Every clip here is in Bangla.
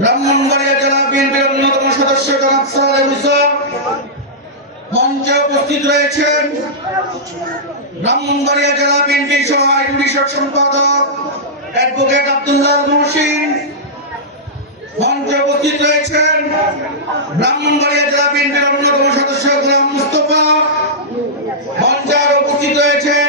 ব্রাহ্মণবাড়িয়া জেলা বিএনপির অন্যতম সদস্য জনাব সালাম হুসেন। মঞ্চে উপস্থিত রয়েছেন ব্রাহ্মণবাড়িয়া জেলা বিএনপি সহ আইন বিষয়ক সম্পাদক অ্যাডভোকেট আব্দুল্লাহ মহসিন মঞ্চে উপস্থিত রয়েছেন ব্রাহ্মণবাড়িয়া জেলা বিএনপির অন্যতম সদস্য গোলাম মুস্তফা। মঞ্চে উপস্থিত রয়েছেন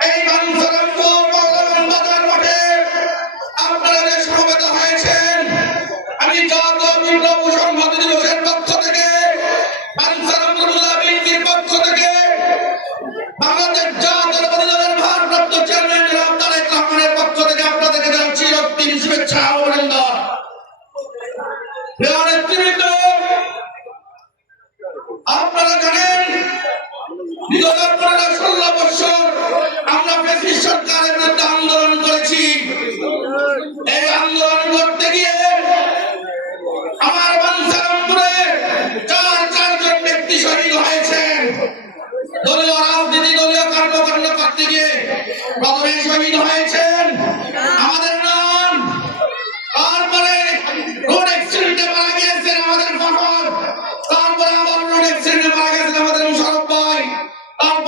এই বাঞ্ছারামপুর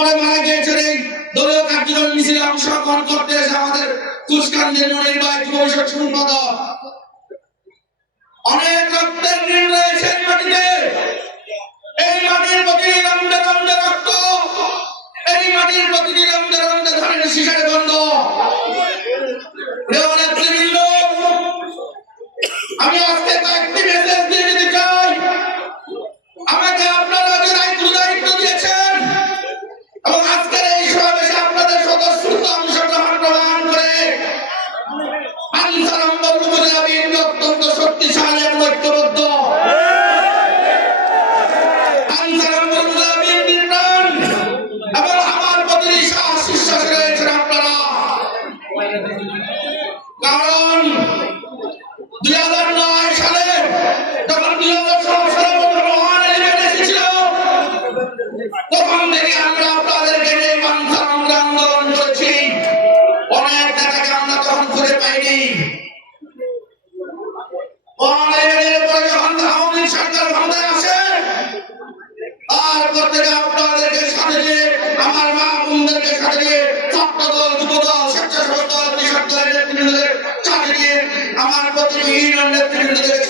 তারপরে মারা গিয়েছেন এই দলীয় কার্যক্রম মিছিলে অংশগ্রহণ করতে এসে আমাদের মনির ভাই যুবশক সম্পাদক। অনেক রক্তের ঋণ রয়েছে এই মাটিতে। এই মাটির প্রতিটি রন্ধে রন্ধে রক্ত। এই মাটির প্রতিটি রন্ধে রন্ধে ধানের শিশার গন্ধ। আমি আজকে কয়েকটি মেসেজ দিয়ে যেতে চাই। আমাকে আপনারা যে দায়িত্ব দায়িত্ব দিয়েছেন এলিমেন্টের পরে যখন আওয়ামী সরকার ক্ষমতায় দল, কৃষক দলের আমার প্রতিটি ইউনিয়ন নেতৃবৃন্দদের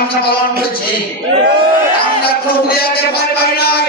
আমরা পালন করেছি। আমরা কোনো ক্রিয়াকে ভয় পাই নাই।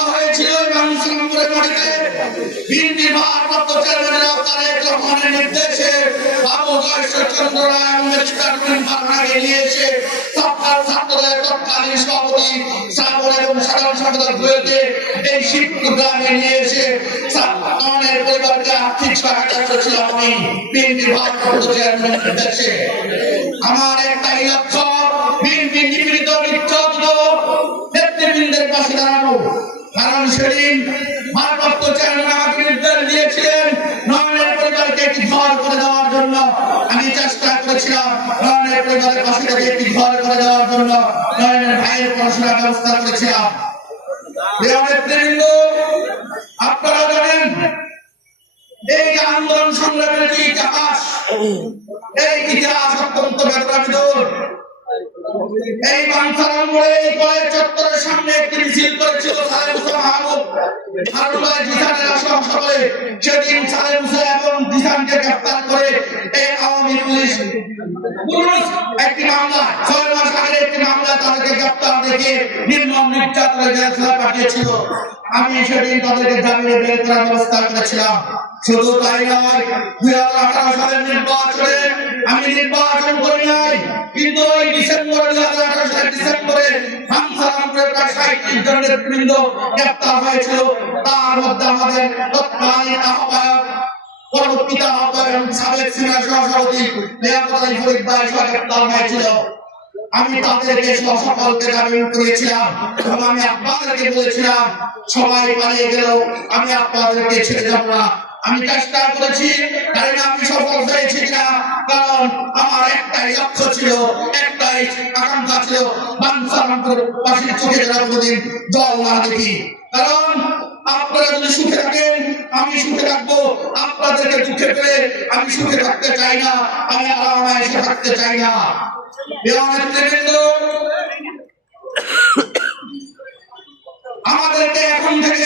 হয়েছিল বাংলাদেশের মাটিতে। বিএনপি ভারপ্রাপ্ত চেয়ারম্যানের তারেক রহমানের নির্দেশে বাবু জয়শ্বরচন্দ্র রায় আম্বেদকর ফারহানাকে নিয়ে এসে সরকার ছাত্রদের তৎকালীন সভাপতি সাগর এবং সাধারণ সম্পাদক হয়েছে এই শিবপুর নিয়ে এসে নয়নের পরিবারকে আর্থিক সহায়তা করেছিলাম আমি, বিএনপি ভারপ্রাপ্ত চেয়ারম্যানের নির্দেশে। আমার একটাই লক্ষ্য, বিএনপি নিপীড়িত, নির্যাতিত নেতৃবৃন্দের পাশে দাঁড়ানো। কারণ সেদিন ভারপ্রাপ্ত চেয়ারম্যান আমাকে নির্দেশ দিয়েছিলেন, নয়নের পরিবারকে একটি ঘর করে দেওয়ার জন্য। আমি চেষ্টা করেছিলাম নয়নের পরিবারের পাশে থেকে একটি ঘর করে দেওয়ার জন্য। নয়নের ভাইয়ের পড়াশোনার ব্যবস্থা করেছিলাম। আপনারা জানেন, এই যে আন্দোলন সংগ্রামের যে ইতিহাস, এই ইতিহাস অত্যন্ত বেদনাবিদুর এই বাঞ্ছারাম মোড়ে, এই কলেজ চত্বরের সামনে একটি মিছিল করেছিল সালেম মুসা মাহমুদ হারুল্লাহ জিসানের আসম সভায় সেদিন সালেম মুসা এবং জিসানকে গ্রেফতার করে এই আওয়ামী পুলিশ। পুরুষ, একটি মামলা, ছয় মাস আগে একটি মামলা তাদেরকে গ্রেফতার দেখে নির্মম নির্যাতনের জেলখানায় পাঠিয়েছিল। আমি সেদিন তাদেরকে জামিনে বের করার ব্যবস্থা করেছিলাম। শুধু তাই নয় দুই হাজার আঠারো সালের নির্বাচনে আমি নির্বাচন করি নাই কিন্তু ওই দুই হাজার আঠারো সালের ডিসেম্বরে হামসারামপুরের প্রায় সাঁত্রিশ জন নেতৃবৃন্দ গ্রেপ্তার হয়েছিল। তার মধ্যে আমাদের তৎকালীন আহ্বায়ক, পরবর্তীতে আহ্বায়ক সাবেক সিনিয়র লিয়াকত ফরিদ গ্রেপ্তার হয়েছিল। আমি তাদেরকে সকলকে জামিন করেছিলাম এবং আমি আপনাদেরকে বলেছিলাম, সবাই পালিয়ে গেল আমি আপনাদেরকে ছেড়ে যাব না। আমি চেষ্টা করেছি না আমি সফল হয়েছি কিনা, কারণ আমার একটাই লক্ষ্য ছিল, একটাই আকাঙ্ক্ষা ছিল বাসীর চোখে যেন কোনোদিন জল না দেখি। কারণ আপনারা যদি সুখে থাকেন, আমি সুখে থাকব, আপনাদেরকে দুঃখে পেলে আমি সুখে থাকতে চাই না, আমি আরামে এসে থাকতে চাই না। আমাদেরকে এখন থেকে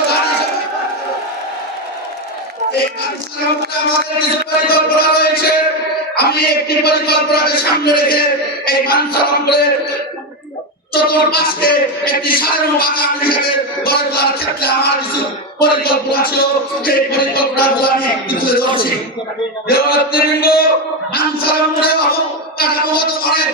এই কার্যক্রমটা আমাদের কিছু পরিকল্পনা রয়েছে, আমি একটি পরিকল্পনাকে সামনে রেখে এই মানসারম্ভের চতুর্পাশকে একটি সাধারণ বাগান হিসেবে গড়ে তোলার ক্ষেত্রে আমার কিছু পরিকল্পনা ছিল। সেই পরিকল্পনাগুলো আমি একটু তুলে ধরছি। দেবরাত্রিবৃন্দ মানসারম্ভে কাঠামোগত অনেক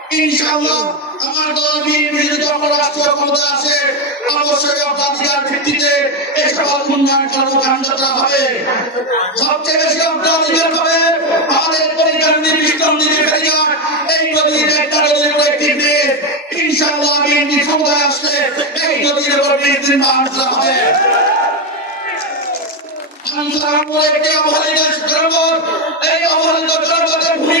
ইনশাআল্লাহ আমার দল বিএনপি যখন রাষ্ট্রীয় ক্ষমতা আসে অবশ্যই অগ্রাধিকার ভিত্তিতে উন্নয়ন কর্মকাণ্ড করা হবে। সবচেয়ে বেশি অগ্রাধিকার হবে আমাদের পরিকার নির্দিষ্ট নদী এই নদীর একটা নদীর একটি ব্রিজ ইনশাআল্লাহ বিএনপি ক্ষমতায় আসলে এই নদীর উপর নির্মাণ করা হবে। একটি অবহেলিত এই অবহেলিত জনপদের ভূমিতে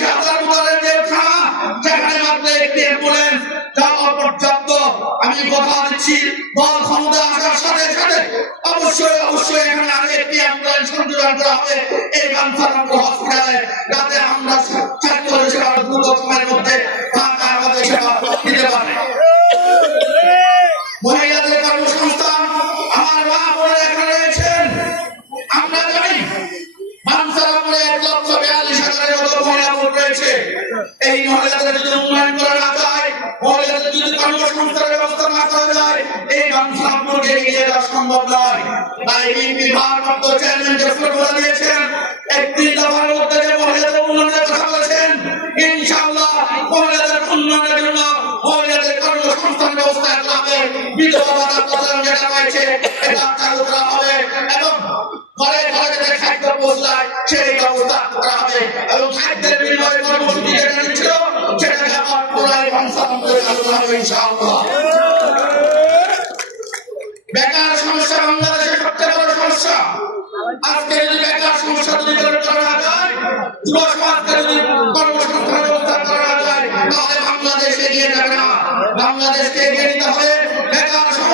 দল ক্ষমতা আসার সাথে সাথে অবশ্যই অবশ্যই এখানে আরও একটি অ্যাম্বুলেন্স সংযোজন করা হবে। এই বাঞ্ছানগর হসপিটালে যাতে আমরা স্বাস্থ্য সেবা দ্রুত সময়ের মধ্যে ফাঁকা আমাদের সেবা দিতে পারে। মহিলাদের জসিম বলে দিয়েছেন ব্যবস্থা করা করা এবং ঘরে ঘরে যাতে খাদ্য পৌঁছায় সেই ব্যবস্থা করা খাদ্যের বিনিময়ে ছিল সেটাকে আবার পুনরায় সংস্থাপন করে চালু করা হবে ইনশাআল্লাহ।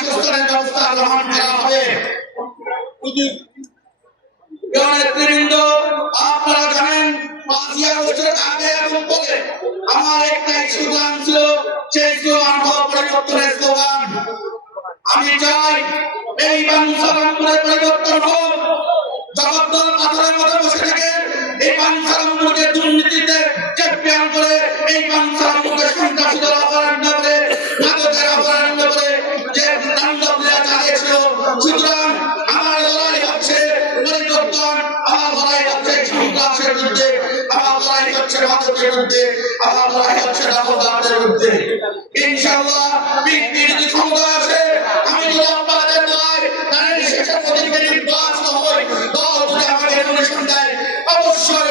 বাসস্থানের ব্যবস্থা গ্রহণ করা হবে আমি চাই এই বাঞ্ছারামপুরের পরিবর্তন হোক। জগদ্দল পাথরের মতো বসে থেকে এই বাঞ্ছারামপুরকে দুর্নীতিতে চ্যাম্পিয়ন করে এই বাঞ্ছারামপুরকে সন্ত্রাসীদের দেয়,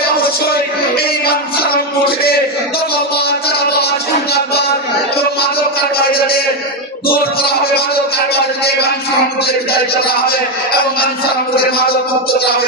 অবশ্যই এই বাঞ্ছারামপুরকে দখলবাদ চারাবাদ সন্ত্রাসবাদ এবং মাদক কারবারিদের দূর করা হবে মাদক কারবার থেকে বাঞ্ছারামপুরকে বিতাড়িত করা হবে এবং বাঞ্ছারামপুরকে মাদক মুক্ত করা হবে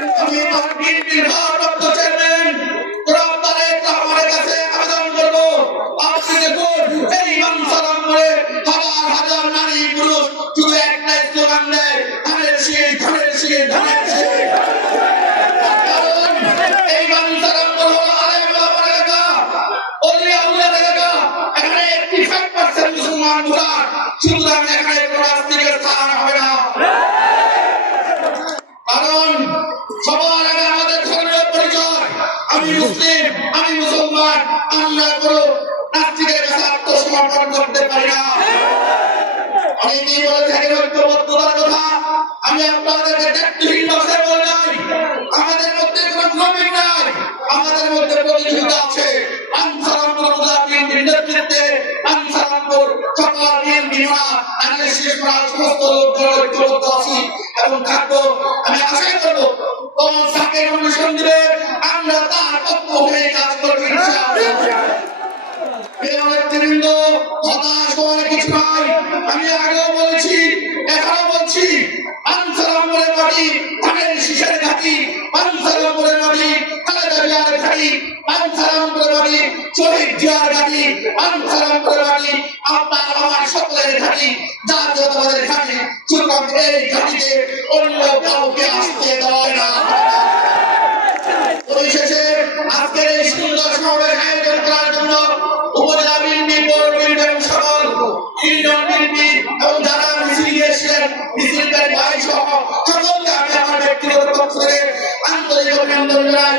আমি বিএনপির ভারপ্রাপ্ত চেয়ারম্যান জনাব তারেক রহমানের কাছে আবেদন করব। আপনি দেখুন, এই মানসারামপুরে হাজার হাজার নারী পুরুষ শুধু একটাই স্লোগান দেয়, ধানের শীষ ধানের শীষ ধানের শীষ কারণ এই মানসারামপুর হলো আলেম ওলামার এলাকা অলিয়া উলিয়ার এলাকা। এখানে 85% মুসলমান ভোটার। সুতরাং এখানে থাকব, আমি আশা করব কোন সাকের অনুসরণ দিবে, আমরা তার পক্ষ হয়ে কাজ করব আমি আগেও বলেছি এখনও বলছি আনসারামপুরের মাটি, ধানের শীষের ঘাটি আনসারামপুরের মাটি খালেদা ঘাটি আনসারামপুরের মাটি শহীদ জিয়ার ঘাটি আনসারামপুরের মাটি আপনার, আমার সকলের ঘাটি জাতীয়তাবাদের ঘাটি, সুতরাং এই ঘাটিতে অন্য কাউকে আসতে দেওয়া না। পরিশেষে আজকের এই সুন্দর সমাবেশ আয়োজন করার জন্য উপজেলা বিএনপি, পৌর বিএনপি সকল ইউনিয়ন বিএনপি এবং যারা মিছিল গিয়েছিলেন, মিছিলদের ভাই সহ সকলকে আমি আমার ব্যক্তিগত পক্ষ থেকে আন্তরিক অভিনন্দন জানাই।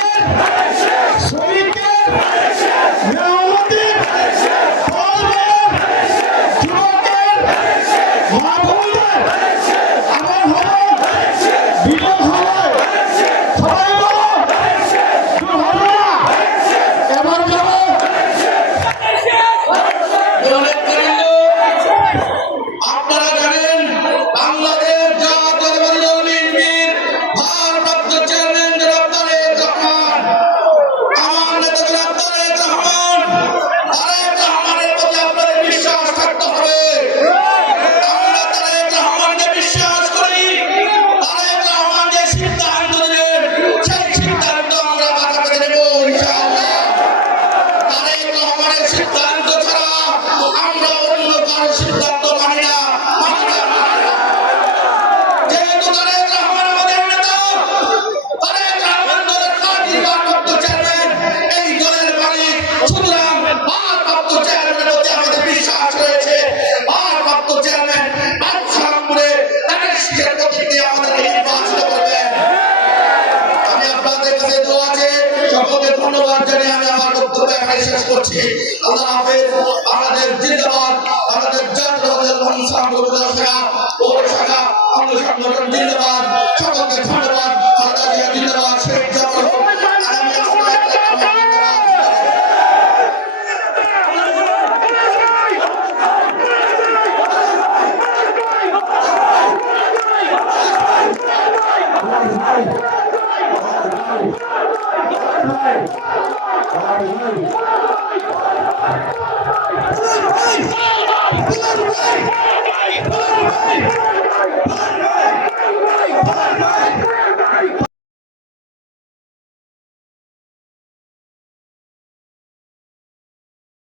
রহমানের সিদ্ধান্ত ছাড়া আমরা অন্য কারও